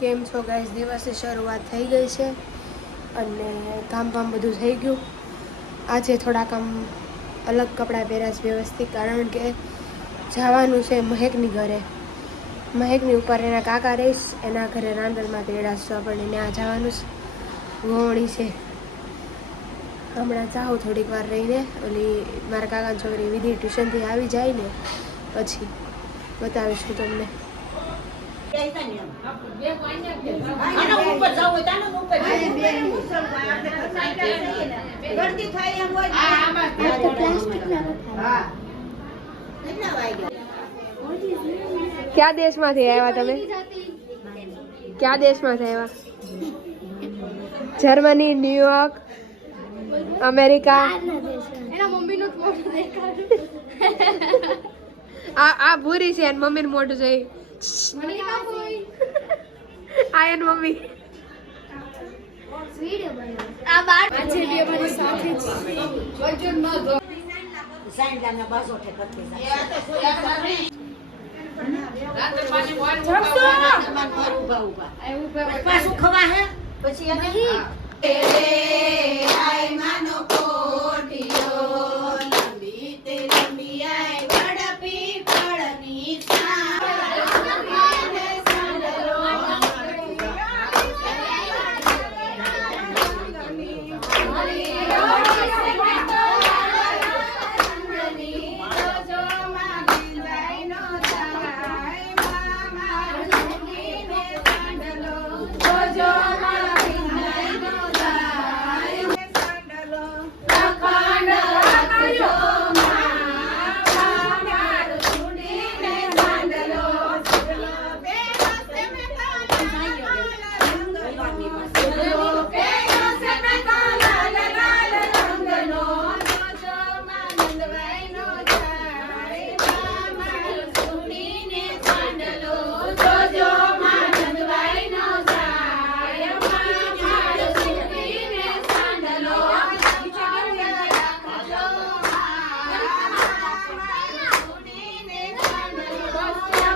કેમ છો ગાઈસ? દિવસની શરૂઆત થઈ ગઈ છે અને કામ બધું થઈ ગયું. આજે થોડાક આમ અલગ કપડાં પહેર્યા છે વ્યવસ્થિત, કારણ કે જવાનું છે મહેકની ઘરે. મહેકની ઉપર એના કાકા રહીશ, એના ઘરે રાંદલમાં તેડાશું આપણને ત્યાં જવાનું છે. વહોણી છે, હમણાં જાઉં થોડીક વાર રહીને. ઓલી મારા કાકાની છોકરી વિધિ ટ્યુશનથી આવી જાય ને પછી બતાવીશું તમને. ક્યાં દેશમાંથી આવ્યા તમે? ક્યાં દેશમાંથી આવ્યા? Germany, New York, America. એના મમ્મીનો ફોટો દેખાડો. આ ભૂરી છે, એની મમ્મીનું મોઢું જોઈ. આ એની મમ્મી. આ બાર આજે બી અમારી સાથે પાછું ખવા હે પછી નહીં. આય માનો કોઠિયો